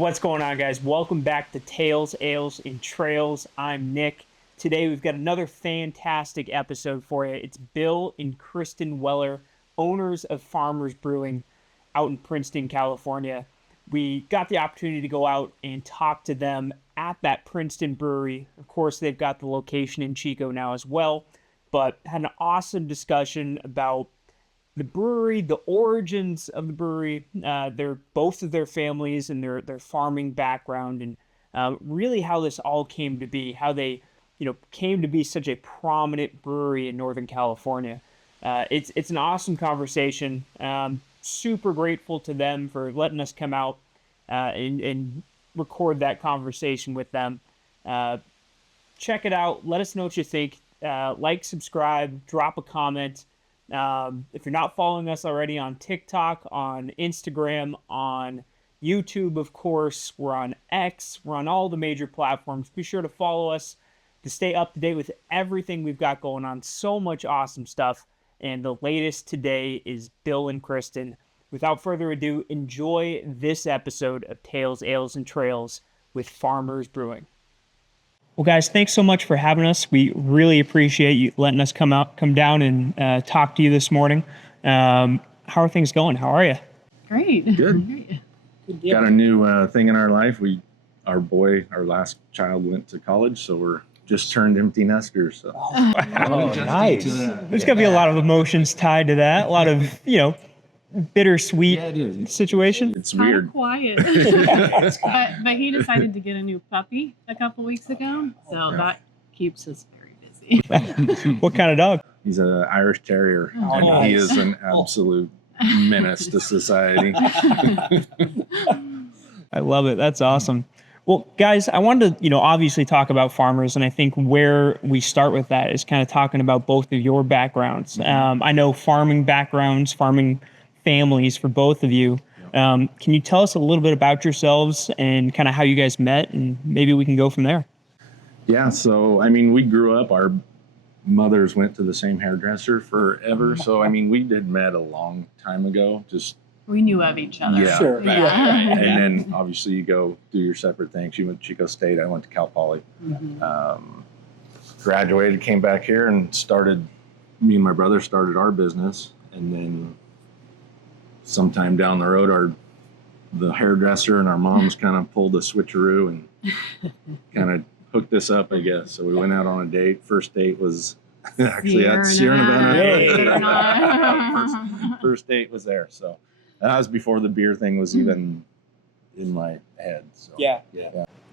What's going on, guys? Welcome back to Tales, Ales, and Trails. I'm Nick. Today we've got another fantastic episode for you. It's Bill and Kristin Weller, owners of Farmers Brewing out in Princeton, California. We got the opportunity to go out and talk to them at that Princeton brewery. Of course, they've got the location in Chico now as well, but had an awesome discussion about the brewery, the origins of the brewery, both of their families and their farming background, and really how this all came to be, how they came to be such a prominent brewery in Northern California. It's an awesome conversation. Super grateful to them for letting us come out and record that conversation with them. Check it out. Let us know what you think. Like, subscribe, drop a comment. If you're not following us already on TikTok, on Instagram, on YouTube, of course, we're on X, we're on all the major platforms. Be sure to follow us to stay up to date with everything we've got going on. So much awesome stuff. And the latest today is Bill and Kristin. Without further ado, enjoy this episode of Tales, Ales, and Trails with Farmers Brewing. Well, guys, thanks so much for having us. We really appreciate you letting us come down and talk to you this morning. How are things going? How are you? Great. Good. Good deal. Got a new thing in our life. Our last child went to college, so we're just turned empty nesters. So. Oh, nice. There's going to be a lot of emotions tied to that. A lot of, bittersweet situation. It's Kind weird. of quiet. but he decided to get a new puppy a couple weeks ago, so that keeps us very busy. What kind of dog? He's an Irish Terrier, Oh, and nice. he is an absolute menace to society. I love it. That's awesome. Well, guys, I wanted to, obviously talk about farmers, and I think where we start with that is kind of talking about both of your backgrounds. Mm-hmm. I know farming backgrounds, farming families for both of you. Can you tell us a little bit about yourselves and kind of how you guys met, and maybe we can go from there? Yeah, so, we grew up, our mothers went to the same hairdresser forever. So, we did met a long time ago, just We knew of each other. Yeah. Sure. Yeah. and then obviously you go do your separate things. You went to Chico State, I went to Cal Poly. Mhm. Graduated, came back here and me and my brother started our business. And then sometime down the road, the hairdresser and our moms kind of pulled a switcheroo and kind of hooked us up, I guess. So we went out on a date. First date was actually at Sierra Nevada. First date was there. So that was before the beer thing was even in my head. So Yeah.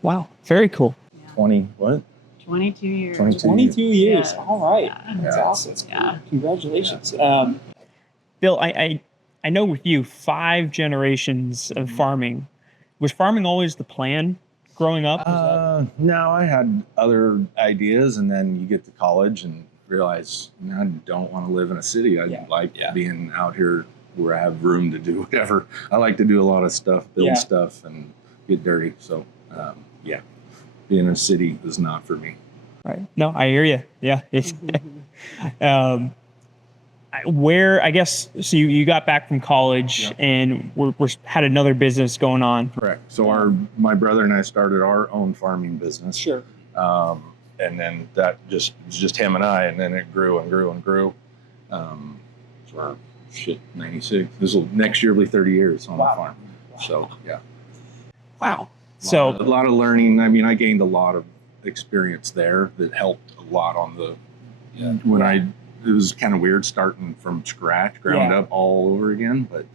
Wow. Very cool. 22 years. 22 years. Yeah. All right. Yeah. That's awesome. Yeah. Congratulations. Bill, I know with you, 5 generations of farming. Was farming always the plan growing up? No, I had other ideas, and then you get to college and realize I don't want to live in a city. I like being out here where I have room to do whatever. I like to do a lot of stuff, build stuff, and get dirty. So, being in a city is not for me. Right. No, I hear you. Yeah. It's, so you got back from college and we're had another business going on. Correct. So my brother and I started our own farming business. Sure. And then that just him and I, and then it grew and grew and grew. So 96. Next year will be 30 years on the farm. So yeah. Wow. A lot of learning. I gained a lot of experience there that helped a lot on it was kind of weird starting from scratch, ground up all over again, but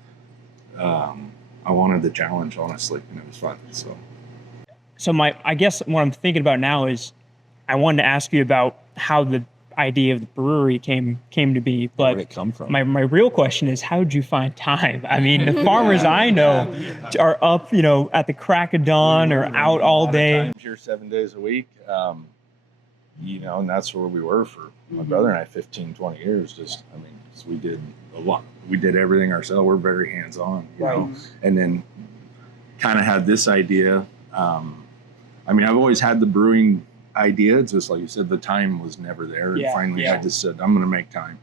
I wanted the challenge, honestly, and it was fun. So I guess what I'm thinking about now is I wanted to ask you about how the idea of the brewery came to be, but where did it come from? my real question is, how did you find time? The farmers I know are up, at the crack of dawn or out all day. Here 7 days a week, and that's where we were for my brother and I, 15, 20 years. So we did a lot. We did everything ourselves. We're very hands-on, you know, and then kind of had this idea. I've always had the brewing idea. It's just like you said, the time was never there. And finally I just said, I'm going to make time.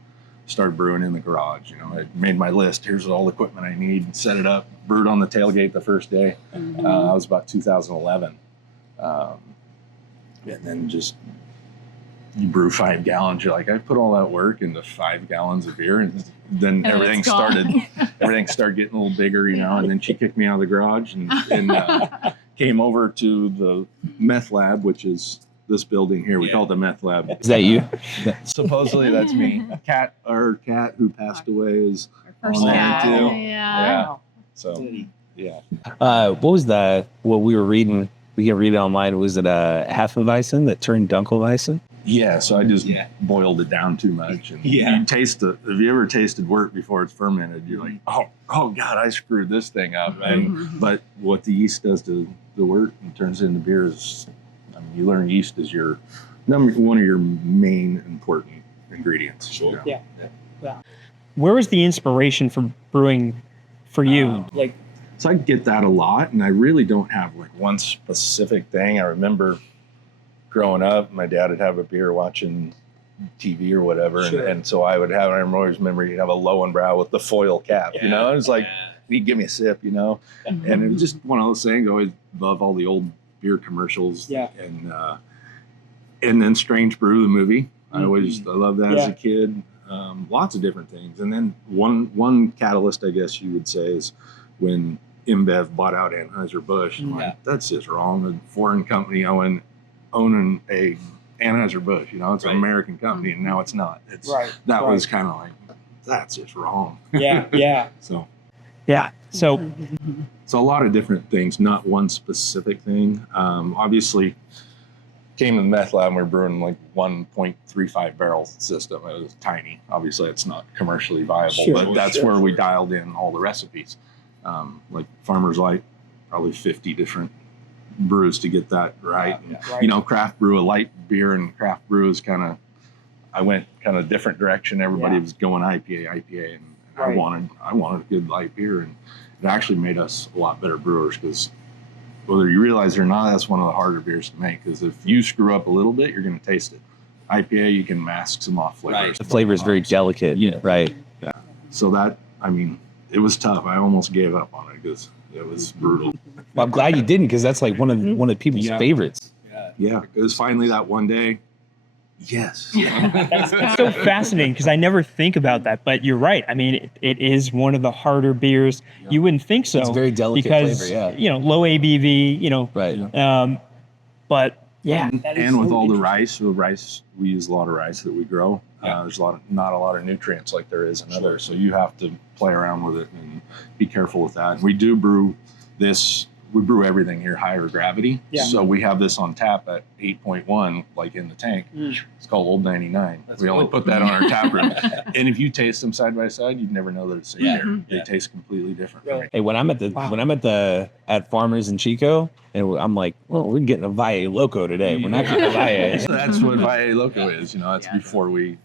started brewing in the garage. I made my list. Here's all the equipment I need. Set it up. Brewed on the tailgate the first day. Mhm. That was about 2011. And then just you brew 5 gallons. You're like, I put all that work into 5 gallons of beer, and then And everything it's gone. started getting a little bigger, And then she kicked me out of the garage and came over to the meth lab, which is this building here. We call it the meth lab. Is that you? Supposedly that's me. Our cat who passed away is Our first on there cat. too. Yeah. So yeah. What was what we were reading? We can read it online. Was it a Hefeweizen that turned Dunkelweizen? Yeah, so I just boiled it down too much. And you taste it. Have you ever tasted wort before it's fermented? You're like, oh God, I screwed this thing up. Right? But what the yeast does to the wort and turns it into beer is, you learn yeast is one of your main important ingredients. Sure. Yeah. Where was the inspiration for brewing for you? So I get that a lot, and I really don't have one specific thing. I remember growing up, my dad would have a beer watching TV or whatever, and so I always remember he'd have a Lowenbrow with the foil cap, It was like, he'd give me a sip, and it was just one of those things. I always love all the old beer commercials, and then Strange Brew, the movie. I loved that as a kid. Lots of different things, and then one catalyst, I guess you would say, is when InBev bought out Anheuser-Busch. That's just wrong. A foreign company owning a Anheuser-Busch, it's an American company, and now it's not. That was kind of like, that's just wrong. So a lot of different things, not one specific thing. Obviously, came to the meth lab and we were brewing 1.35 barrel system. It was tiny. Obviously, it's not commercially viable, but that's where we dialed in all the recipes. Farmers Light, probably 50 different brews to get that right. Craft brew, a light beer, and craft brew is I went a different direction. Everybody was going IPA, and I wanted a good light beer, and it actually made us a lot better brewers, because whether you realize it or not, that's one of the harder beers to make, because if you screw up a little bit, you're going to taste it. IPA, you can mask some off flavors. The flavor is very delicate. Right. Yeah. So it was tough. I almost gave up on it because it was brutal. Well, I'm glad you didn't, because that's one of people's favorites. Yeah. It was finally that one day. Yes. That's so fascinating, because I never think about that, but you're right. It is one of the harder beers. You wouldn't think so. It's a very delicate because, flavor, low ABV, Right. But yeah. And with all the rice, we use a lot of rice that we grow. There's not a lot of nutrients like there is in others, so you have to play around with it and be careful with that. And we do brew this. We brew everything here higher gravity. So we have this on tap at 8.1, in the tank. It's called Old 99. We only put that on our tap room. And if you taste them side by side, you'd never know that it's a beer. They taste completely different. Really? Hey, when I'm at Farmers in Chico, and I'm like, well, we're getting a Valle Loco today. We're not getting a Valle. So that's what Valle Loco is. That's before we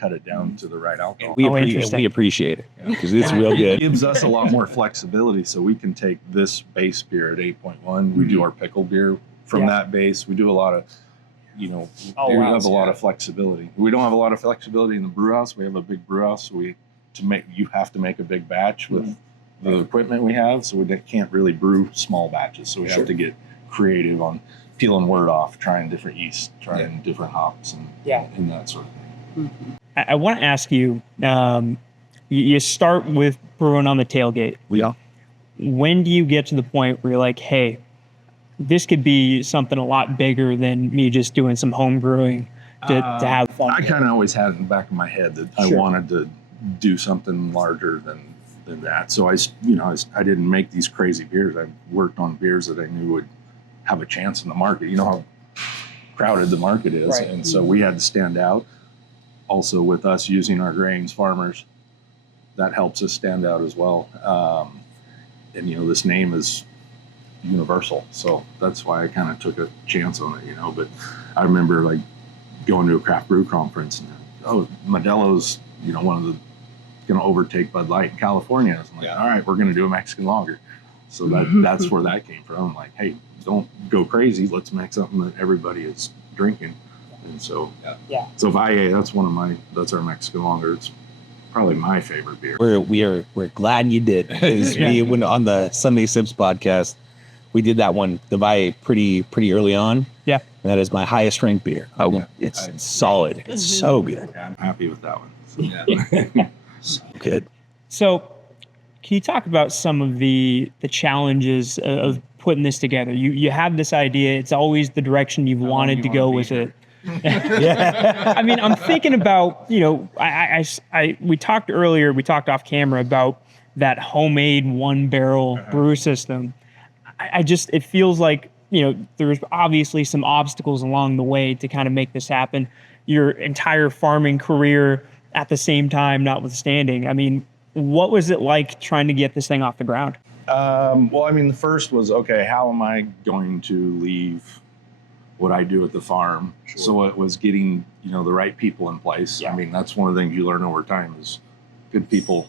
cut it down to the right alcohol. We appreciate it, because it's real good. It gives us a lot more flexibility, so we can take this base beer at 8.1. We do our pickle beer from that base. We do a lot of, we have a lot of flexibility. We don't have a lot of flexibility in the brew house. We have a big brew house, so you have to make a big batch with the equipment we have, so we can't really brew small batches. So we have to get creative on peeling wort off, trying different yeast, trying different hops, and that sort of thing. I want to ask you, you start with brewing on the tailgate. Yeah. When do you get to the point where you're like, hey, this could be something a lot bigger than me just doing some home brewing to have fun? I kind of always had it in the back of my head that I wanted to do something larger than that. So I didn't make these crazy beers. I worked on beers that I knew would have a chance in the market. You know how crowded the market is. Right. And so we had to stand out. Also, with us using our grains, Farmers, that helps us stand out as well. And this name is universal, so that's why I kind of took a chance on it. But I remember going to a craft brew conference, and Modelo's one of the going to overtake Bud Light in California. I'm like, all right, we're going to do a Mexican lager. So that's where that came from. I'm like, hey, don't go crazy. Let's make something that everybody is drinking. And so, so Valle, that's our Mexican lager. It's probably my favorite beer. We're glad you did. 'Cause we went on the Sunday Sips podcast. We did that one, the Valle, pretty early on. Yeah. And that is my highest ranked beer. It's solid. It's so good. I'm happy with that one. So, So good. So, can you talk about some of the challenges of putting this together? You have this idea. It's always the direction you've wanted to go with it. Yeah. I mean, I'm thinking about, we talked earlier, we talked off camera about that homemade 1-barrel brew system. It feels like, there's obviously some obstacles along the way to kind of make this happen. Your entire farming career at the same time, notwithstanding. I mean, what was it like trying to get this thing off the ground? well, I mean, the first was, okay, how am I going to leave what I do at the farm? Sure. So it was getting, the right people in place. Yeah. I mean, that's one of the things you learn over time is good people,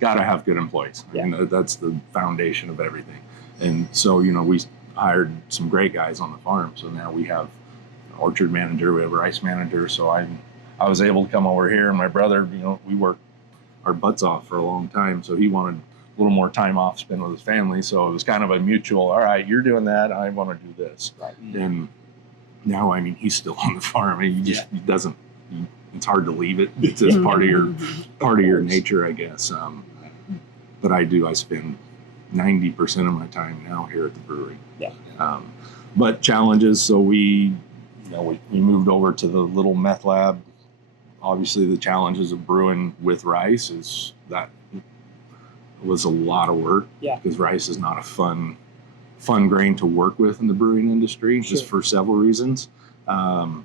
got to have good employees. I mean, that's the foundation of everything. And so, we hired some great guys on the farm. So now we have an orchard manager, we have a rice manager. So I was able to come over here, and my brother, we worked our butts off for a long time. So he wanted a little more time off spent with his family. So it was kind of a mutual, all right, you're doing that, I want to do this. Right. And now, I mean, he's still on the farm. He just he doesn't, it's hard to leave it. It's just part of your nature, I guess. But I spend 90% of my time now here at the brewery. Yeah. But challenges, so we moved over to the little meth lab. Obviously, the challenges of brewing with rice is that was a lot of work. Yeah. Because rice is not a fun grain to work with in the brewing industry, just for several reasons. And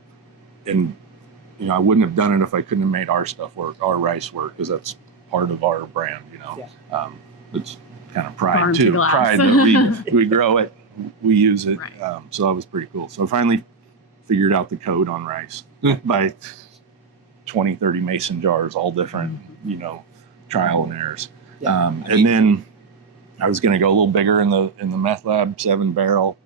I wouldn't have done it if I couldn't have made our stuff work, our rice work, because that's part of our brand. Yeah. It's kind of pride Farm to too. glass. Pride that we grow it, we use it. Right. So that was pretty cool. So I finally figured out the code on rice by 20, 30 mason jars, all different, trial and errors. Yeah. And then I was going to go a little bigger in the meth lab, 7-barrel.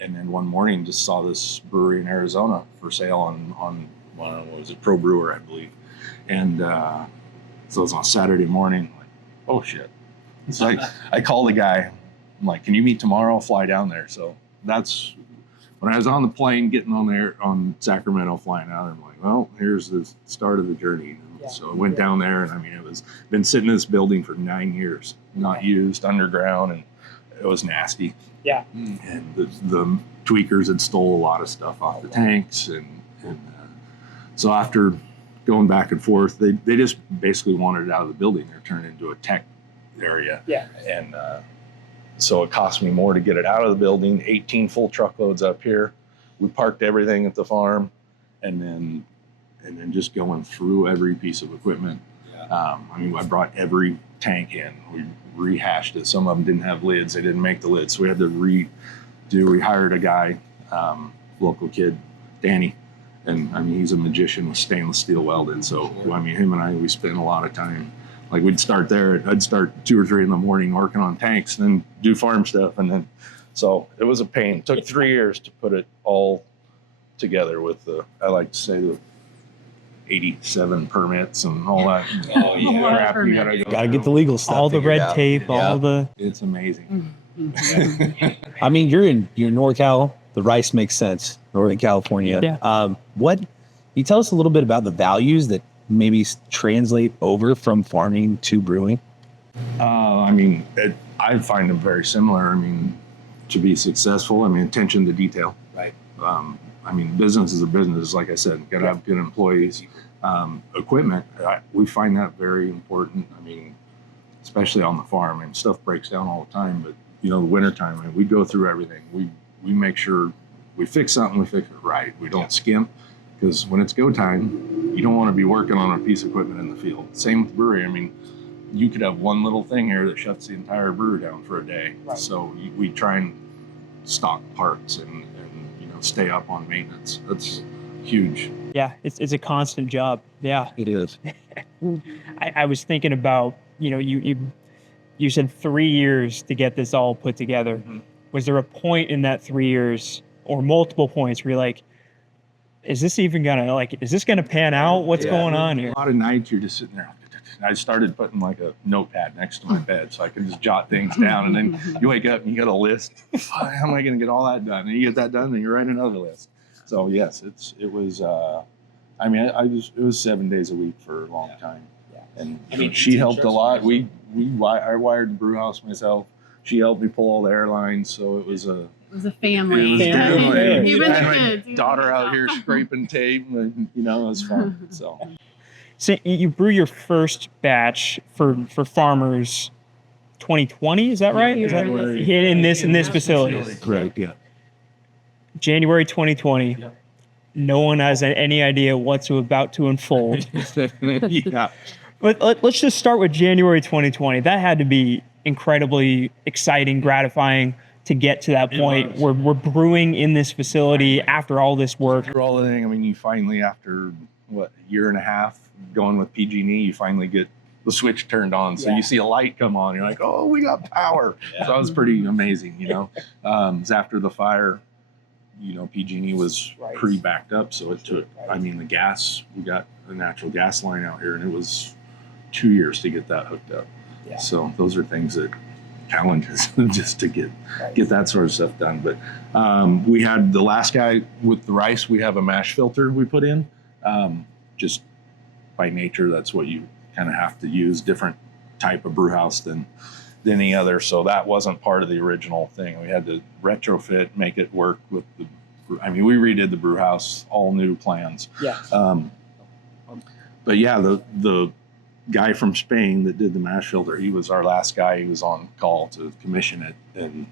And then one morning just saw this brewery in Arizona for sale on what was it, Pro Brewer, I believe. And so it was on Saturday morning, like, oh shit. So I called the guy. I'm like, can you meet tomorrow? I'll fly down there. So that's when I was on the plane getting on there on Sacramento, flying out. I'm like, well, here's the start of the journey. Yeah. So I went down there, and I mean, it was been sitting in this building for 9 years, not used, underground, and it was nasty. Yeah. And the tweakers had stole a lot of stuff off the tanks, and so after going back and forth, they just basically wanted it out of the building. They're turned into a tech area. Yeah. And so it cost me more to get it out of the building. 18 full truckloads up here. We parked everything at the farm, and then just going through every piece of equipment. I mean, I brought every tank in. We rehashed it. Some of them didn't have lids. They didn't make the lids. So we had to redo. We hired a guy, local kid, Danny. And I mean, he's a magician with stainless steel welding. So, I mean, him and I, we spent a lot of time. Like we'd start there. I'd start 2 or 3 in the morning working on tanks, and then do farm stuff. And then, so it was a pain. It took 3 years to put it all together with I like to say, the 87 permits and all that. Oh, yeah. Crap you Gotta get the legal stuff. All the figured red out. tape, all the. It's amazing. I mean, you're in NorCal. The rice makes sense. Northern California. Yeah. What? You tell us a little bit about the values that maybe translate over from farming to brewing. I mean, I find them very similar. I mean, to be successful, I mean, attention to detail. Right. I mean, business is a business. Like I said, got to have good employees. Equipment, we find that very important. I mean, especially on the farm, and stuff breaks down all the time. But the wintertime, I mean, we go through everything. We make sure we fix something, we fix it right. We don't skimp, because when it's go time, you don't want to be working on a piece of equipment in the field. Same with brewery. I mean, you could have one little thing here that shuts the entire brewery down for a day. Right. So we try and stock parts and stay up on maintenance. That's huge. Yeah, it's a constant job. Yeah. It is. I was thinking about, you said 3 years to get this all put together. Mm-hmm. Was there a point in that 3 years or multiple points where you're like, is this even gonna pan out? What's going on here? A lot of nights you're just sitting there I started putting like a notepad next to my bed so I could just jot things down. And then you wake up and you got a list. How am I going to get all that done? And you get that done, and you write another list. So yes, it was. It was 7 days a week for a long time, and she helped a lot. I wired the brew house myself. She helped me pull all the airlines, so it was a family. It was family. Even I had the my kids. daughter out here scraping tape, and it was fun. So you brew your first batch for Farmers 2020, is that right? Is that in this facility? Correct. Yeah. January 2020. Yep. No one has any idea what's about to unfold. Yeah. But let's just start with January 2020. That had to be incredibly exciting, gratifying to get to that point where we're brewing in this facility after all this work. through all the thing, I mean, you finally, after a year and a half going with PG&E, you finally get the switch turned on. So you see a light come on. You're like, oh, we got power. So that was pretty amazing. It was after the fire. PG&E was pretty backed up, so it took. I mean, the gas. We got a natural gas line out here, and it was 2 years to get that hooked up. Yeah. So those are things that challenges just to get that sort of stuff done. But we had the last guy with the rice. We have a mash filter we put in. Just by nature, that's what you kind of have to use. Different type of brew house than any other, so that wasn't part of the original thing. We had to retrofit, make it work with the. I mean, we redid the brew house, all new plans. Yeah. But yeah, the guy from Spain that did the mash filter, he was our last guy. He was on call to commission it, and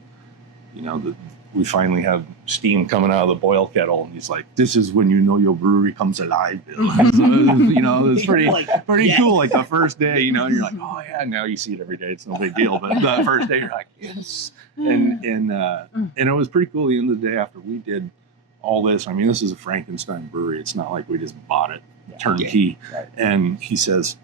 we finally have steam coming out of the boil kettle, and he's like, "This is when you know your brewery comes alive, Bill." So it was pretty cool. Like the first day, you're like, "Oh yeah." Now you see it every day; it's no big deal. But the first day, you're like, "Yes," and it was pretty cool. The end of the day, after we did all this, I mean, this is a Frankenstein brewery. It's not like we just bought it turnkey. Yeah. Right. And he says,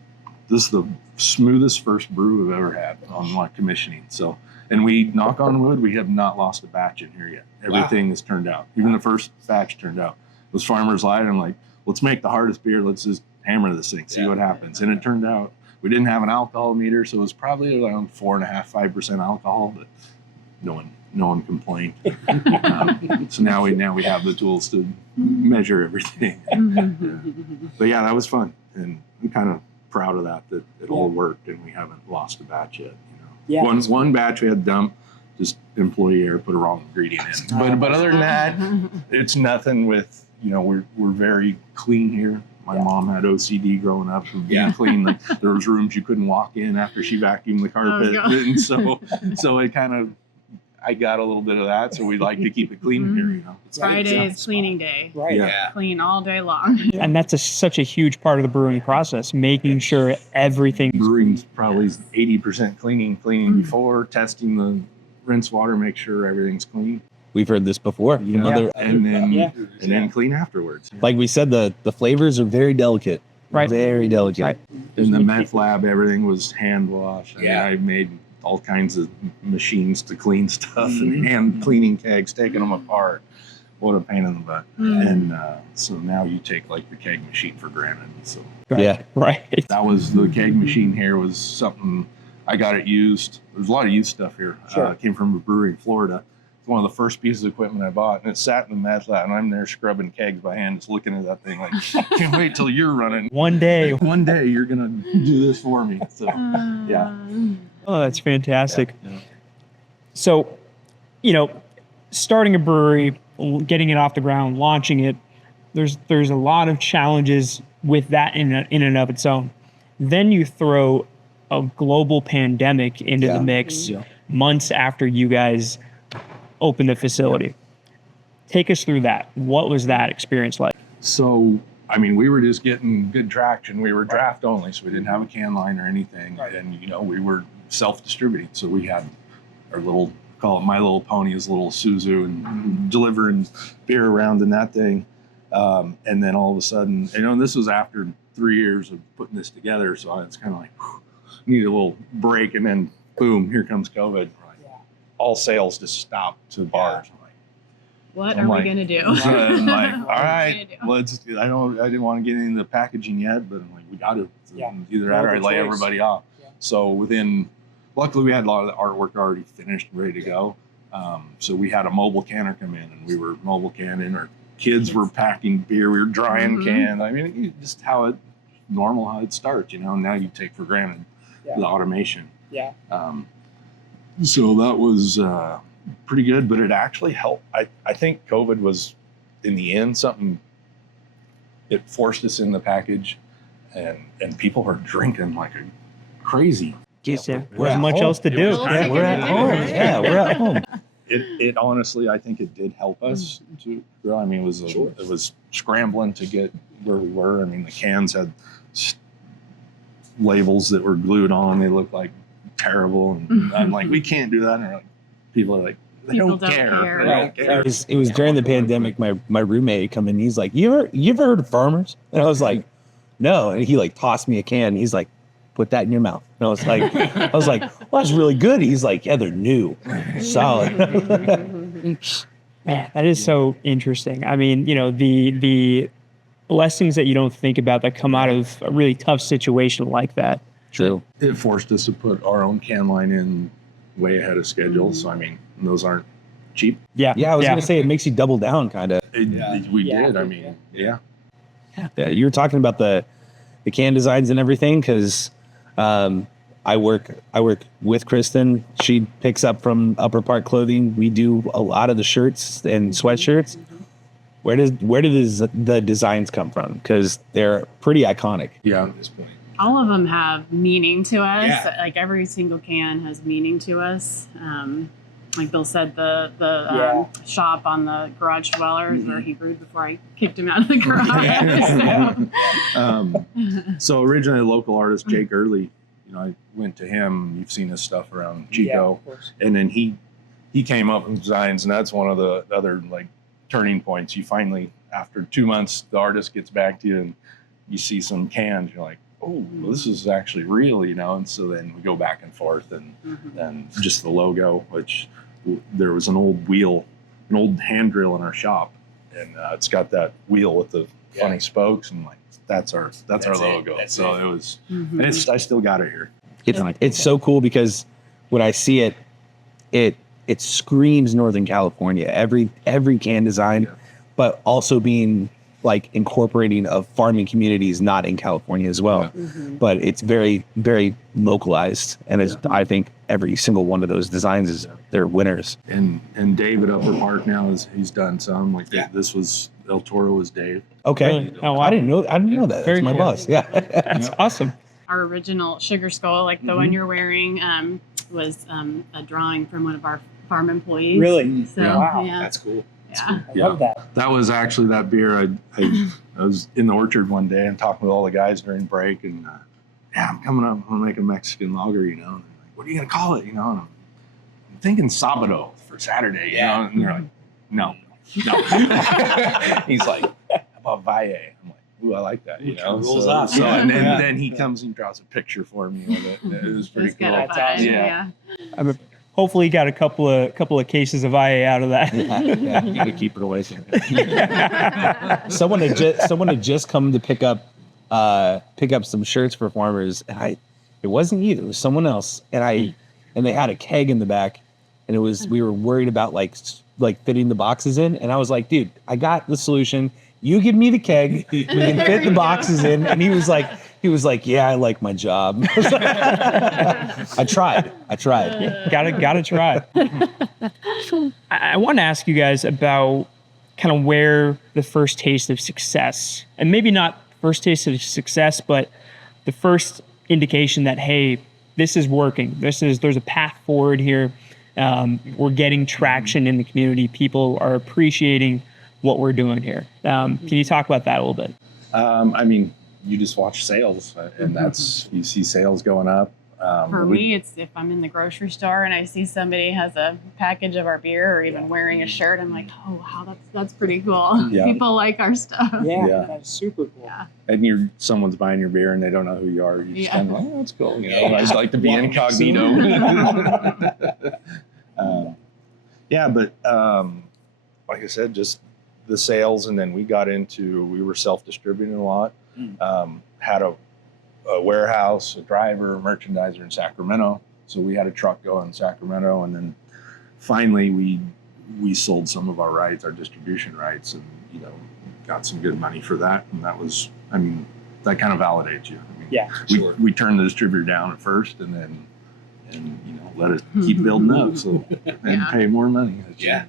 "This is the smoothest first brew I've ever had on my commissioning." So. And we, knock on wood, we have not lost a batch in here yet. Everything has turned out. Even the first batch turned out. It was Farmers Light. I'm like, let's make the hardest beer. Let's just hammer this thing, see what happens. And it turned out, we didn't have an alcohol meter, so it was probably around 4.5–5% alcohol, but no one complained. So now we have the tools to measure everything. But yeah, that was fun. And I'm kind of proud of that it all worked and we haven't lost a batch yet. Yeah. One batch we had dumped, just employee error, put a wrong ingredient in. But other than that, it's nothing with, we're very clean here. My mom had OCD growing up. Clean. There was rooms you couldn't walk in after she vacuumed the carpet. And so it kind of, I got a little bit of that. So we like to keep it clean here, Friday is cleaning day. Right. Yeah. Clean all day long. And that's such a huge part of the brewing process, making sure everything. Brewing's probably 80% cleaning before, testing the rinse water, make sure everything's clean. We've heard this before. And then clean afterwards. Like we said, the flavors are very delicate. Right. Very delicate. Right. In the meth lab, everything was hand washed. I made all kinds of machines to clean stuff and hand cleaning kegs, taking them apart. What a pain in the butt. And so now you take like the keg machine for granted. So Right. that was the keg machine here was something I got it used. There's a lot of used stuff here. It came from a brewery in Florida. It's one of the first pieces of equipment I bought, and it sat in the meth lab, and I'm there scrubbing kegs by hand, just looking at that thing like, can't wait till you're running. One day. One day you're gonna do this for me. So yeah. Oh, that's fantastic. Yeah. So, starting a brewery, getting it off the ground, launching it, there's a lot of challenges with that in and of its own. Then you throw a global pandemic into the mix months after you guys opened the facility. Take us through that. What was that experience like? So, I mean, we were just getting good traction. We were draft only, so we didn't have a can line or anything. And, we were self-distributing. So we had our little, call it My Little Pony, his little Suzu, and delivering beer around in that thing. And then all of a sudden, this was after 3 years of putting this together. So it's kind of like, need a little break. And then boom, here comes COVID. All sales just stopped to bars. What are we going to do? I'm like, all right, I didn't want to get into the packaging yet, but I'm like, we got to. Yeah. Either No that or I other lay choice. everybody off. Yeah. So luckily we had a lot of the artwork already finished and ready to go. So we had a mobile canner come in, and we were mobile canning. Our kids were packing beer. We were drying cans. I mean, just how it starts, now you take for granted the automation. Yeah. So that was pretty good, but it actually helped. I think COVID was, in the end, it forced us in the package, and people were drinking like a crazy. Guess there We're wasn't at much home. else to do. Yeah, We're at home. Yeah, we're at home. It honestly, I think it did help us to grow. I mean, it was scrambling to get where we were. I mean, the cans had labels that were glued on. They looked like terrible, and I'm like, we can't do that. And people are like, they People don't don't care. care. They don't care. It was during the pandemic. My roommate come in. He's like, you ever heard of Farmers? And I was like, no. And he like tossed me a can. He's like, put that in your mouth. And I was like, well, that's really good. He's like, yeah, they're new, solid. Man, that is so interesting. I mean, the blessings that you don't think about that come out of a really tough situation like that. True. It forced us to put our own can line in way ahead of schedule. So I mean, those aren't cheap. Yeah. Yeah, I was gonna say it makes you double down, kind of. We Yeah. did. I mean, yeah. Yeah, you were talking about the can designs and everything because I work with Kristen. She picks up from Upper Park Clothing. We do a lot of the shirts and sweatshirts. Where do the designs come from? Because they're pretty iconic. Yeah. At this point. All of them have meaning to us. Yeah. Like every single can has meaning to us. Like Bill said, the Yeah. shop on the garage dwellers where he brewed before I kicked him out of the garage. So originally, a local artist, Jake Early, I went to him. You've seen his stuff around Yeah, Chico, of course. and then he came up with designs, and that's one of the other like turning points. You finally, after 2 months, the artist gets back to you, and you see some cans. You're like, oh, well, this is actually real, And so then we go back and forth, and then just the logo, which there was an old wheel, an old hand drill in our shop, and it's got that wheel with the funny spokes, and like that's our logo. So it was, and I still got it here. It's so cool because when I see it, it screams Northern California. Every can design, but also being like incorporating of farming communities not in California as well. But it's very, very localized, and I think every single one of those designs they're winners. And Dave at Upper Park now he's done some like this was El Toro was Dave. Okay, Really? Oh, wow. I didn't know that. Very That's my cool. boss. Yeah, That's awesome. Our original sugar skull, like the one you're wearing, was a drawing from one of our farm employees. Really? So, Wow. yeah. That's cool. Yeah. I love that. That was actually that beer. I was in the orchard one day and talking with all the guys during break, and I'm coming up. I'm gonna make a Mexican lager, And they're like, what are you gonna call it, And I'm thinking Sabado for Saturday, And they're like, no. He's like, how about Valle? I'm like, ooh, I like that, rolls off. So Yeah. and then he comes and draws a picture for me with it. It was pretty It's cool. got a That's vibe, awesome. yeah. I mean, hopefully, got a couple of cases of IA out of that. yeah, you can keep it away from it. Someone had just come to pick up some shirts for Farmers, and it wasn't you, it was someone else, and they had a keg in the back, and we were worried about like fitting the boxes in, and I was like, dude, I got the solution. You give me the keg, we can fit the boxes in. And he was like, yeah, I like my job. I tried. Gotta try. I want to ask you guys about kind of where the first taste of success, and maybe not first taste of success, but the first indication that, hey, this is working. There's a path forward here. We're getting traction in the community. People are appreciating what we're doing here. Can you talk about that a little bit? I mean, you just watch sales, and you see sales going up. For me, it's if I'm in the grocery store and I see somebody has a package of our beer or even wearing a shirt, I'm like, oh wow, that's pretty cool. Yeah. People like our stuff. Yeah. That's super cool. Yeah. And someone's buying your beer and they don't know who you are. You just kind of like, oh, that's cool. I just like to be Walk incognito. But like I said, just the sales, and then we were self-distributing a lot. Had a warehouse, a driver, a merchandiser in Sacramento. So we had a truck go in Sacramento, and then finally we sold some of our rights, our distribution rights, and got some good money for that. And that was, I mean, that kind of validates you. I mean, Yeah, sure. We turned the distributor down at first, and then let it keep building up, so and pay more money. Yeah.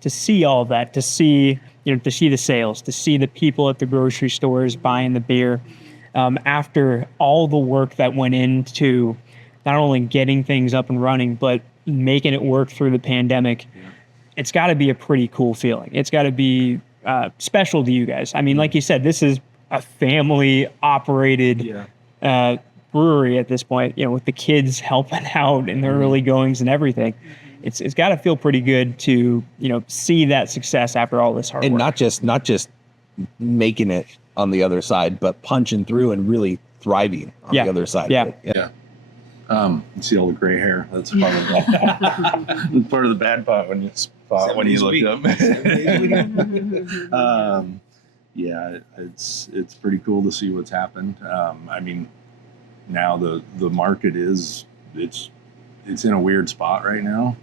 to see all that, to see to see the sales, to see the people at the grocery stores buying the beer, after all the work that went into not only getting things up and running, but making it work through the pandemic. Yeah. It's got to be a pretty cool feeling. It's got to be special to you guys. I mean, like you said, this is a family operated brewery at this point, with the kids helping out in the early goings and everything. It's got to feel pretty good to, see that success after all this hard And work. not just making it on the other side, but punching through and really thriving on the other side. Yeah. Of it. You see all the gray hair. That's part of the part of the bad part when you look up. It's pretty cool to see what's happened. I mean, now the market it's in a weird spot right now.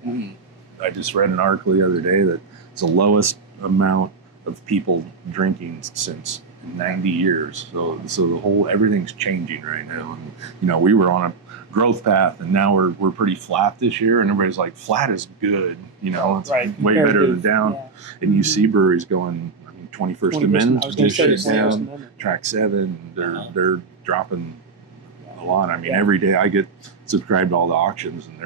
I just read an article the other day that it's the lowest amount of people drinking since 90 years. So the everything's changing right now. And we were on a growth path, and now we're pretty flat this year, and everybody's like, flat is good. It's way better than down. Yeah. And you see breweries going, 21st Amendment, I was gonna say shit 21st down. Amendment. Track 7, they're dropping a lot. I mean, every day I get subscribed to all the auctions, and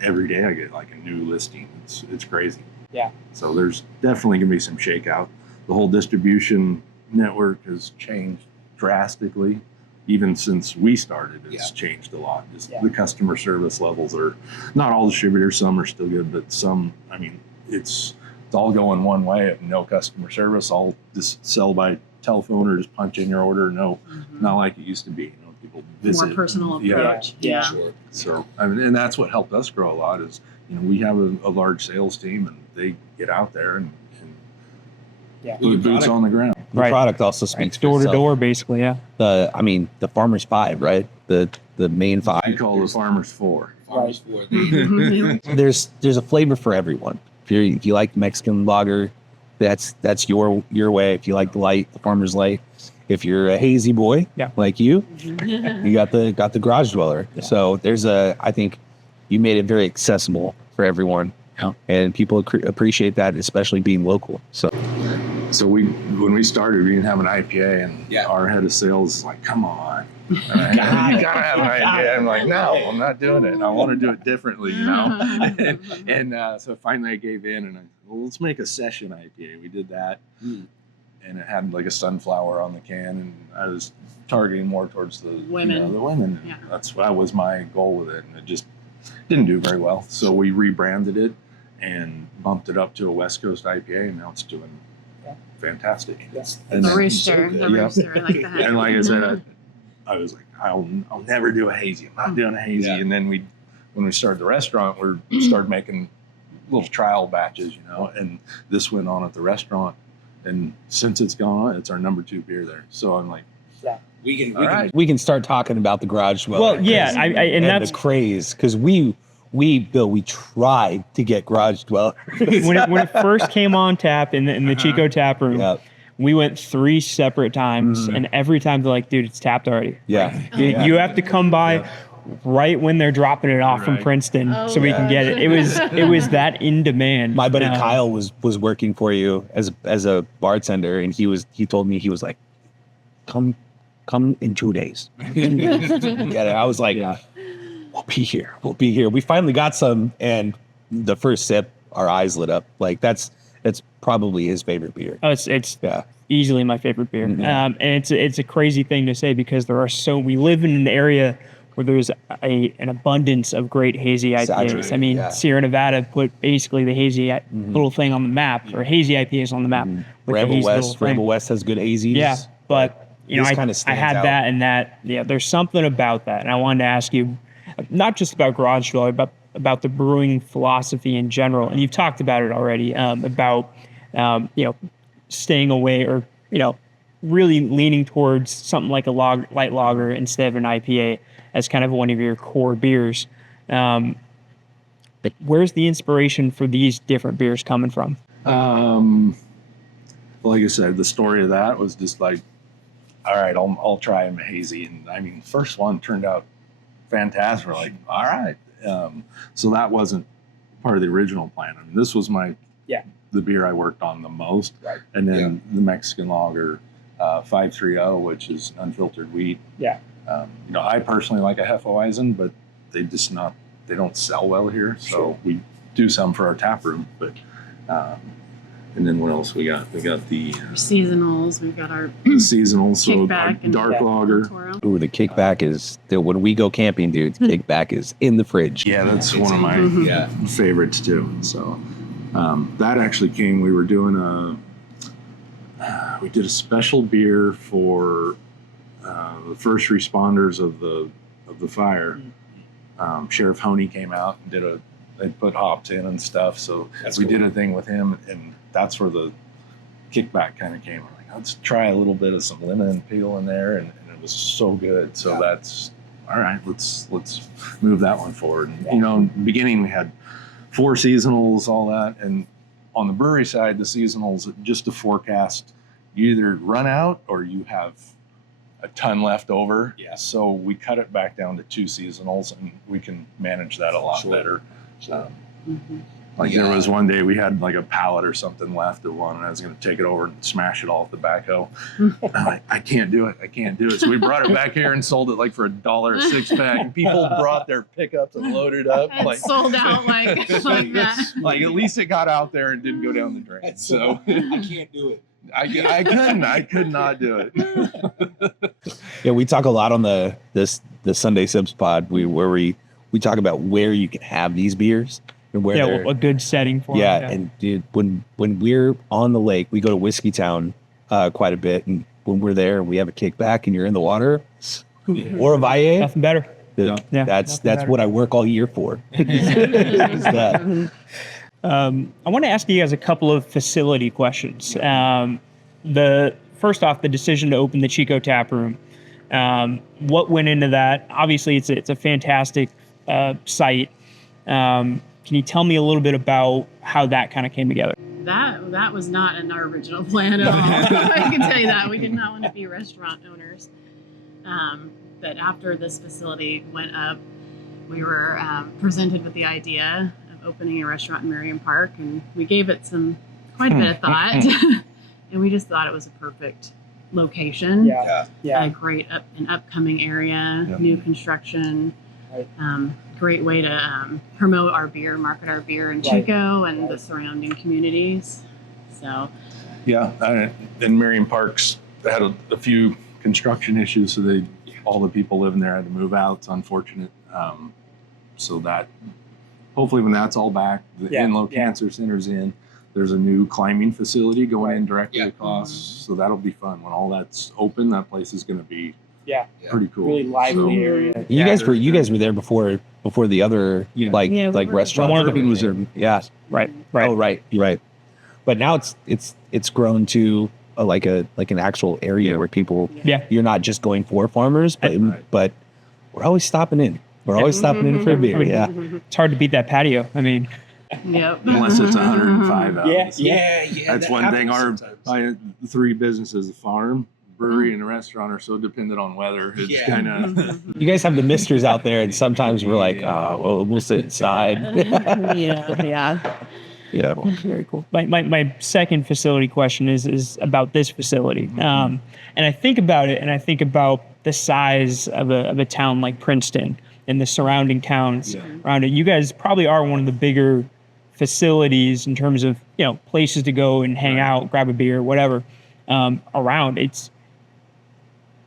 every day I get like a new listing. It's crazy. Yeah. So there's definitely gonna be some shakeout. The whole distribution network has changed drastically. Even since we started, it's changed a lot. Just the customer service levels are not all distributors. Some are still good, but some, I mean, it's all going one way of no customer service. I'll just sell by telephone or just punch in your order. No, not like it used to be. People visit. More personal Yeah. approach. Yeah. Sure. So, I mean, and that's what helped us grow a lot is, we have a large sales team, and they get out there and put boots on the ground. The product also speaks door for to itself. door, basically. Yeah. The Farmers 5, right? The main 5. We call the Farmers 4. Farmers for the There's a flavor for everyone. If you like Mexican lager, that's your way. If you like the light, the Farmer's Light. If you're a hazy boy like you got the Garage Dweller. Yeah. So I think you made it very accessible for everyone. Yeah. And people appreciate that, especially being local. So when we started, we didn't have an IPA, and our head of sales is like, "Come on, I gotta have an IPA." I'm like, "No, I'm not doing it. I want to do it differently, and so finally, I gave in, and let's make a session IPA. We did that, and it had like a sunflower on the can, and I was targeting more towards the Women. The women. Yeah. That was my goal with it, and it just didn't do very well. So we rebranded it and bumped it up to a West Coast IPA, and now it's doing fantastic. Yes. And The then- rooster. The Yeah. rooster. I like that. And like I said, I was like, I'll never do a hazy. I'm not doing a hazy. Yeah. And then when we started the restaurant, we started making little trial batches, and this went on at the restaurant. And since it's gone on, it's our number 2 beer there. So I'm like, we can start talking about the Garage Dweller. Well, yeah, and that's the craze, because Bill, we tried to get Garage Dweller. when it first came on tap in the Chico tap room. Yep. We went 3 separate times, and every time they're like, "Dude, it's tapped already. Yeah. You have to come by right when they're dropping it off from Princeton, so we can get it." It was that in demand. My buddy Kyle was working for you as a bartender, and he told me, he was like, come in 2 days. Get it. I was like, we'll be here. We finally got some, and the first sip, our eyes lit up. Like that's probably his favorite beer. Oh, it's easily my favorite beer. And it's a crazy thing to say, because we live in an area where there's an abundance of great hazy IPAs. Saturated, I mean, Sierra Nevada put basically the hazy little thing on the map, or hazy IPAs on the map. with the Ramble hazy little West. thing. Ramble West has good hazies. Yeah, but this kinda I stands had out. that and that. Yeah, there's something about that, and I wanted to ask you, not just about Garage Dweller, but about the brewing philosophy in general. And you've talked about it already, about staying away, or really leaning towards something like a light lager instead of an IPA as kind of one of your core beers. But where's the inspiration for these different beers coming from? Like I said, the story of that was just like, all right, I'll try a hazy. And I mean, first one turned out fantastic. We're like, all right. So that wasn't part of the original plan. I mean, this was the beer I worked on the most. Right. And then the Mexican lager, 530, which is unfiltered wheat. Yeah. I personally like a Hefeweizen, but they don't sell well here. So we do some for our tap room, but, and then what else we got? We got the seasonals. We've got our seasonals. So Kickback and dark lager. Ooh, the Kickback is when we go camping, dude. Kickback is in the fridge. Yeah, that's one of my favorites too. So that actually came. We were doing we did a special beer for the first responders of the fire. Sheriff Honey came out and they put hops in and stuff. So we did a thing with him, and that's where the Kickback kind of came. We're like, let's try a little bit of some lemon peel in there, and it was so good. So that's all right. Let's move that one forward. And, in the beginning we had 4 seasonals, all that, and on the brewery side, the seasonals just to forecast, you either run out or you have a ton left over. Yeah. So we cut it back down to 2 seasonals, and we can manage that a lot better. There was one day we had like a pallet or something left of one, and I was going to take it over and smash it all with the backhoe. I'm like, I can't do it. So we brought it back here and sold it like for $1 a 6-pack. And people brought their pickups and loaded up. It's sold out like that. Like at least it got out there and didn't go down the drain. So I can't do it. I could not do it. Yeah, we talk a lot on the Sunday Sips pod where we talk about where you can have these beers and where a good setting for them. Yeah, and dude, when we're on the lake, we go to Whiskey Town quite a bit, and when we're there, we have a Kickback, and you're in the water or a Valle. nothing better. That's what I work all year for. Is that. I want to ask you guys a couple of facility questions. First off, the decision to open the Chico Tap Room. What went into that? Obviously, it's a fantastic site. Can you tell me a little bit about how that kind of came together? That was not in our original plan at all. I can tell you that. We did not want to be restaurant owners. But after this facility went up, we were presented with the idea of opening a restaurant in Merriam Park, and we gave it quite a bit of thought. And we just thought it was a perfect location. A great upcoming area, new construction. Great way to promote our beer, market our beer in Chico and the surrounding communities. So, and Merriam Park's had a few construction issues, so all the people living there had to move out. It's unfortunate. So that hopefully when that's all back, the Inlow Cancer Center's in. There's a new climbing facility going in directly across, so that'll be fun. When all that's open, that place is going to be pretty cool. Really lively area. You guys were there before the other restaurant. One of them was there. Yeah. Right. Oh, right. You're right. But now it's grown to an actual area where people. Yeah. You're not just going for farmers, but we're always stopping in. We're always stopping in for a beer. It's hard to beat that patio. I mean. Yep. Unless it's 105 out. Yeah. That's one thing. Our 3 businesses, the farm, brewery, and the restaurant, are so dependent on weather. It's kind of. You guys have the misters out there, and sometimes we're like, we'll sit inside. Yeah. Very cool. My second facility question is about this facility. And I think about it, and I think about the size of a town like Princeton and the surrounding towns around it. You guys probably are one of the bigger facilities in terms of places to go and hang out, grab a beer, whatever. Around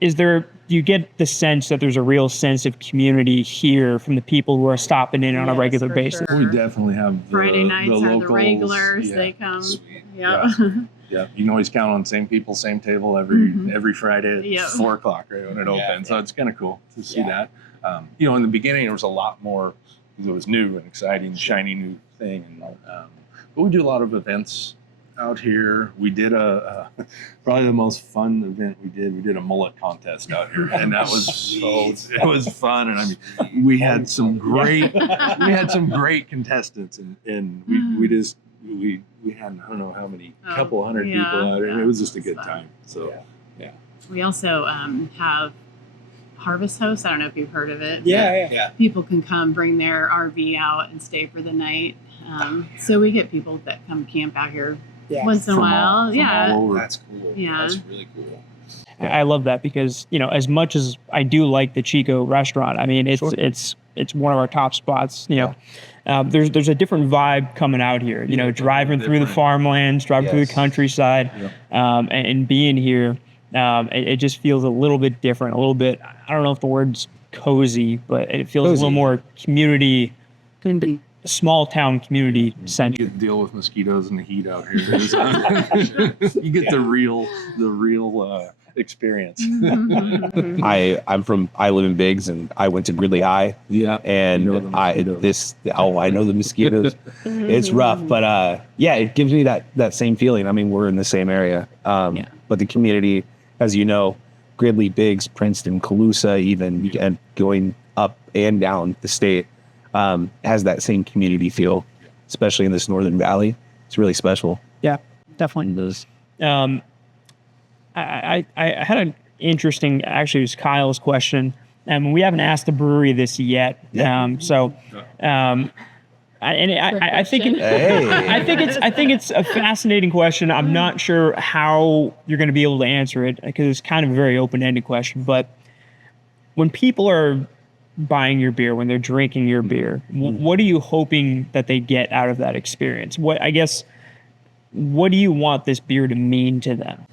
do you get the sense that there's a real sense of community here from the people who are stopping in on a regular basis? Sure. We definitely have Friday nights the are locals. the regulars. They come. Sweet. Yeah. You can always count on same people, same table every Friday at 4 o'clock, right when it opens. So it's kind of cool to see that. In the beginning, there was a lot more because it was new and exciting, shiny new thing. And but we do a lot of events out here. We did probably the most fun event we did. We did a mullet contest out here, and that was it was fun. And I mean, we had some great contestants, and we had, I don't know how many, couple hundred people out here, and it was just a good time. So yeah. We also have Harvest Host. I don't know if you've heard of it. Yeah. People can come bring their RV out and stay for the night. So we get people that come camp out here once in a while. All over. That's cool. Yeah. That's really cool. I love that because, as much as I do like the Chico restaurant, I mean, it's one of our top spots. There's a different vibe coming out here. Driving through the farmlands, driving through the countryside, and being here, it just feels a little bit different. A little bit. I don't know if the word's cozy, but it feels a little more community, small town community centric. You get to deal with mosquitoes and the heat out here. You get the real experience. I live in Biggs, and I went to Gridley High. Yeah, and I know the mosquitoes. It's rough, but it gives me that same feeling. I mean, we're in the same area, but the community, as you know, Gridley, Biggs, Princeton, Colusa, even and going up and down the state, has that same community feel, especially in this Northern Valley. It's really special. Yeah, definitely does. I had an interesting, actually, it was Kyle's question. We haven't asked the brewery this yet. I think it's a fascinating question. I'm not sure how you're going to be able to answer it because it's kind of a very open-ended question. But when people are buying your beer, when they're drinking your beer, what are you hoping that they get out of that experience? What do you want this beer to mean to them?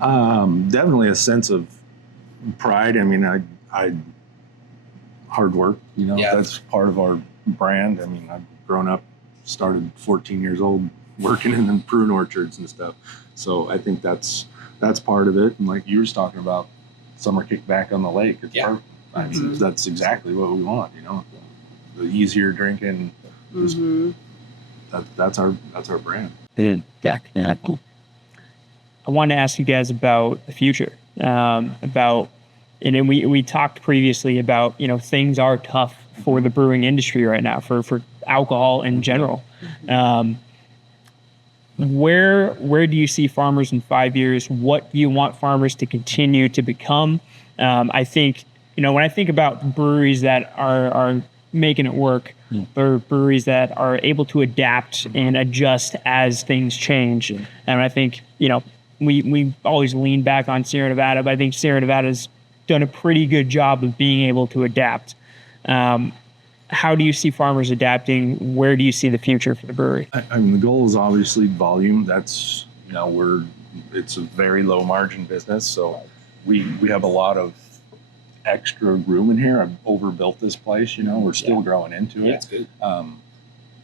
Definitely a sense of pride. I mean, I hard work, that's part of our brand. I mean, I've grown up, started 14 years old working in the prune orchards and stuff. So I think that's part of it. And like you were talking about, summer kickback on the lake. It's perfect. I mean, that's exactly what we want, the easier drinking. That's our brand. Yeah. I wanted to ask you guys about the future. And then we talked previously about, things are tough for the brewing industry right now, for alcohol in general. Where do you see Farmers in 5 years? What do you want Farmers to continue to become? I think, when I think about breweries that are making it work, or breweries that are able to adapt and adjust as things change. And I think, we always lean back on Sierra Nevada, but I think Sierra Nevada's done a pretty good job of being able to adapt. How do you see Farmers adapting? Where do you see the future for the brewery? I mean, the goal is obviously volume. That's, it's a very low margin business. So we have a lot of extra room in here. I've overbuilt this place, we're still growing into it. That's good.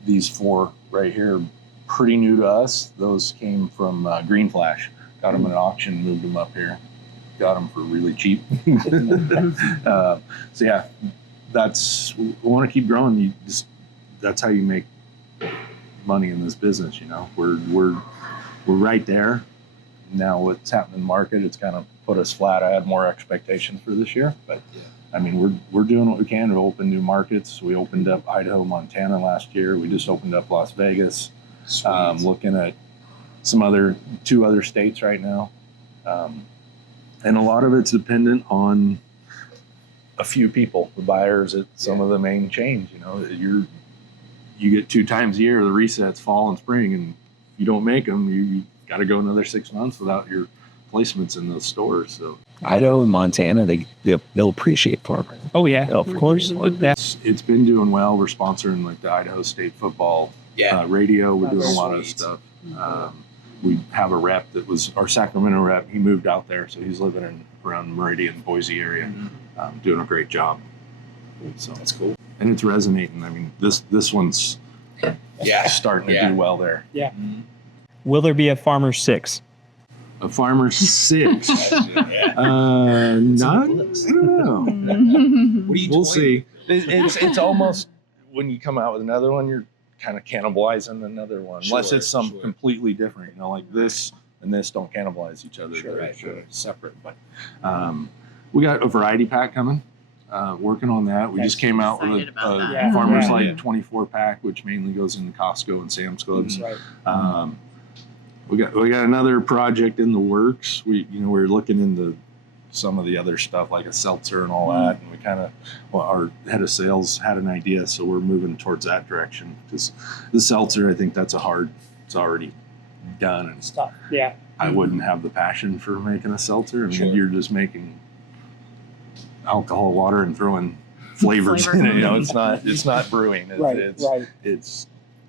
These 4 right here, pretty new to us. Those came from Green Flash. Got them at an auction, moved them up here. Got them for really cheap. So yeah, we want to keep growing. That's how you make money in this business. We're right there. Now what's happening in the market, it's kind of put us flat. I had more expectations for this year, but I mean, we're doing what we can to open new markets. We opened up Idaho, Montana last year. We just opened up Las Vegas. Looking at 2 other states right now. And a lot of it's dependent on a few people, the buyers at some of the main chains. You get 2 times a year, the resets, fall and spring, and you don't make them, you got to go another 6 months without your placements in those stores. So Idaho and Montana, they'll appreciate Farmers. Oh yeah, of course. It's been doing well. We're sponsoring like the Idaho State football radio. We're doing a lot of stuff. We have a rep that was our Sacramento rep. He moved out there, so he's living around Meridian, Boise area, doing a great job. So that's cool, and it's resonating. I mean, this one's starting to do well there. Yeah. Will there be a Farmers 6? A Farmers 6? Not. I don't know. What are you We'll see. It's almost when you come out with another one, you're kind of cannibalizing another one, unless Sure, it's some sure. completely different. You know, like this and this don't cannibalize each other. Sure, They're sure. separate. But we got a variety pack coming. Working on that. We just came out with Excited a about that. Yeah. Farmers Yeah. Light 24 pack, which mainly goes into Costco and Sam's Clubs. Right. We got another project in the works. We're looking into some of the other stuff like a seltzer and all that, and we kind of our head of sales had an idea, so we're moving towards that direction. Because the seltzer, I think that's it's already done, and Stuff. Yeah. I wouldn't have the passion for making a seltzer. I mean, Sure. you're just making alcohol water and throwing flavors Flavor. in it. You know, it's not brewing. It's Right. it's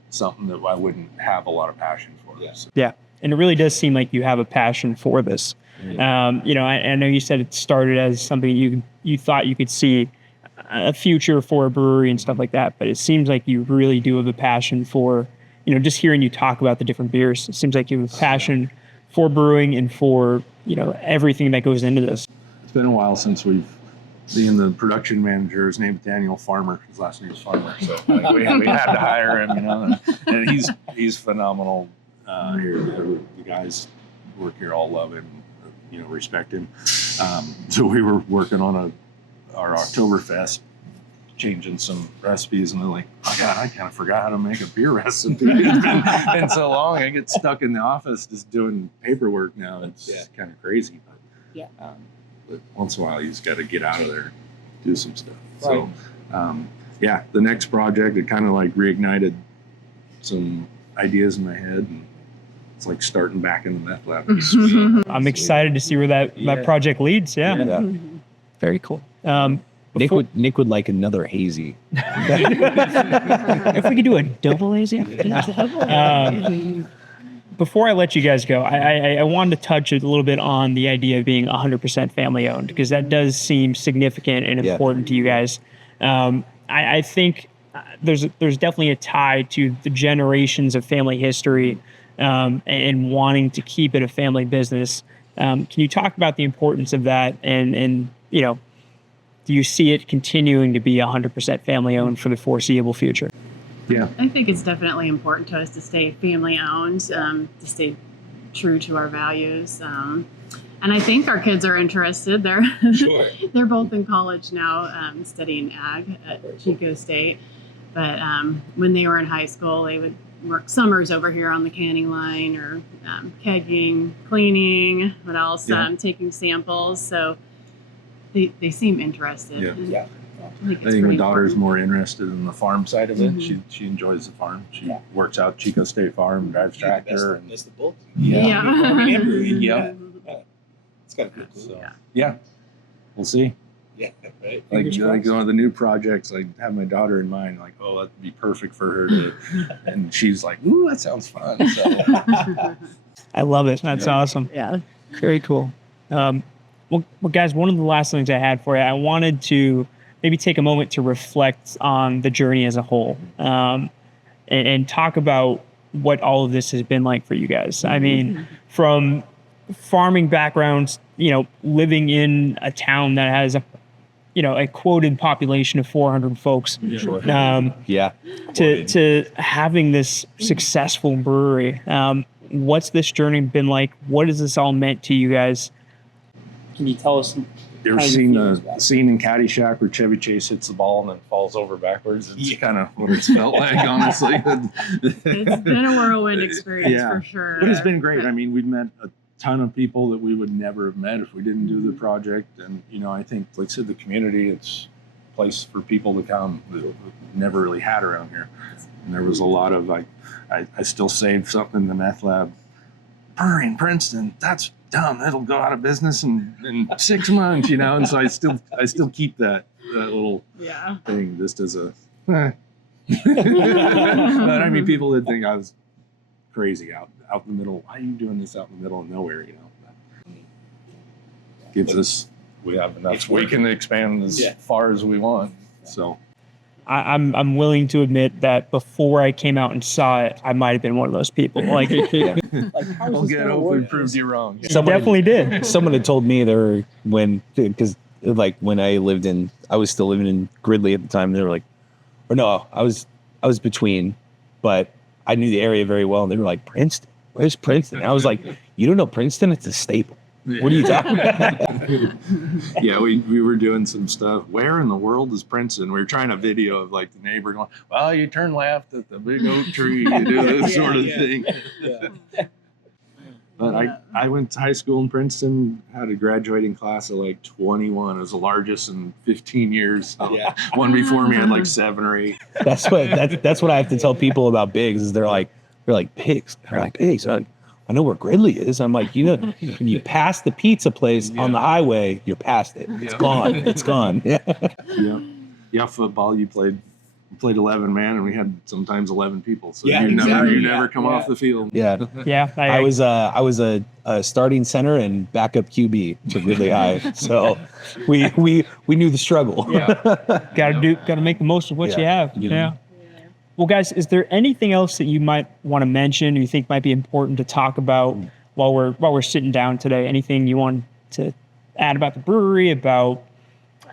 something that I wouldn't have a lot of passion for. Yeah. So, And it really does seem like you have a passion for this. I know you said it started as something you thought you could see a future for a brewery and stuff like that, but it seems like you really do have a passion for, just hearing you talk about the different beers, it seems like you have a passion for brewing and for, everything that goes into this. it's been a while since being the production manager. His name's Daniel Farmer. His last name is Farmer. So like, we had to hire him, and he's phenomenal. Here, the guys who work here all love him, respect him. So we were working on our Oktoberfest, changing some recipes, and they're like, "Oh God, I kind of forgot how to make a beer recipe. It's been so long. I get stuck in the office just doing paperwork now. It's kind of crazy." But Yeah. But once in a while, you just got to get out of there, do some stuff. Right. So, the next project, it kind of like reignited some ideas in my head, and it's like starting back in the meth lab. I'm excited to see where that project leads. Yeah. Very cool. Nick would like another hazy. If we could do a double hazy after this. Before I let you guys go, I wanted to touch a little bit on the idea of being 100% family owned, because that does seem significant and important to you guys. I think there's definitely a tie to the generations of family history and wanting to keep it a family business. Can you talk about the importance of that, and do you see it continuing to be 100% family owned for the foreseeable future? Yeah. I think it's definitely important to us to stay family owned, to stay true to our values. And I think our kids are interested. Sure. They're both in college now, studying ag at Chico State. But when they were in high school, they would work summers over here on the canning line, or kegging, cleaning, what else, taking samples. So they seem interested. Yeah. And Yeah. I I think my daughter's more interested in the farm side of it. She enjoys the farm. She works out Chico State Farm, drives tractor. That's the book. Yeah. Yeah. It's got to be cool. So, we'll see. Yeah, right. Like one of the new projects, I have my daughter in mind. Like, oh, that'd be perfect for her to. And she's like, "Ooh, that sounds fun." So, I love it. That's awesome. Yeah. Very cool. Well, guys, one of the last things I had for you, I wanted to maybe take a moment to reflect on the journey as a whole, and talk about what all of this has been like for you guys. I mean, from farming backgrounds, living in a town that has a quoted population of 400 folks, to having this successful brewery. What's this journey been like? What has this all meant to you guys? Can you tell us? you ever seen the scene in Caddyshack where Chevy Chase hits the ball and then falls over backwards? It's kind of what it's felt like, honestly. It's been a whirlwind experience for sure. But it's been great. I mean, we've met a ton of people that we would never have met if we didn't do the project. And, I think, like I said, the community, it's a place for people to come that we've never really had around here. And there was a lot of, I still saved something in the meth lab. Brewery in Princeton, that's dumb. It'll go out of business in 6 months, And so I still keep that little thing just as a. But I mean, people would think I was crazy out in the middle. Why are you doing this out in the middle of nowhere? Gives us we have enough. We can expand as far as we want. So. I'm willing to admit that before I came out and saw it, I might have been one of those people. Like, We'll get hopefully proved you wrong. Definitely did. Someone had told me because when I was still living in Gridley at the time. They were like, or no, I was between but I knew the area very well. And they were like, Princeton? Where's Princeton? And I was like, you don't know Princeton? It's a staple. What are you talking about? Yeah, we were doing some stuff. Where in the world is Princeton? We were trying a video of like the neighbor going, well, you turn left at the big oak tree, you do this sort of thing. But I went to high school in Princeton, had a graduating class of like 21. It was the largest in 15 years. So one before me had like 7 or 8. That's what I have to tell people about Biggs is they're like pigs. They're like pigs. I know where Gridley is. I'm like, when you pass the pizza place on the highway, you're past it. It's gone. It's gone. Yeah. Football. You played 11 man, and we had sometimes 11 people. So Yeah, you exactly. never come off the field. Yeah. Yeah. I was a starting center and backup QB to really high. So we knew the struggle. Got to make the most of what you have. Yeah. Well, guys, is there anything else that you might want to mention or you think might be important to talk about while we're sitting down today? Anything you want to add about the brewery, about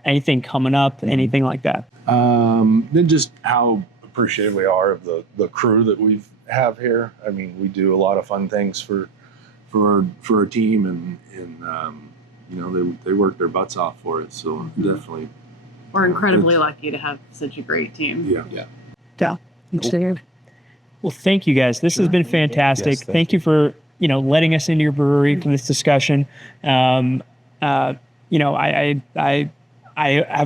anything coming up, anything like that? Then just how appreciative we are of the crew that we have here. I mean, we do a lot of fun things for our team, and they work their butts off for it. So definitely, We're incredibly lucky to have such a great team. Yeah. Well, thank you guys. This has been fantastic. Yes, thank you for letting us into your brewery for this discussion. I have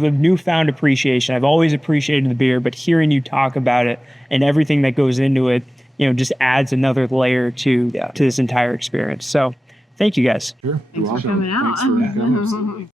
a newfound appreciation. I've always appreciated the beer, but hearing you talk about it and everything that goes into it, just adds another layer to this entire experience. So, thank you guys. Sure. Thanks for coming out. Thanks for coming. Absolutely.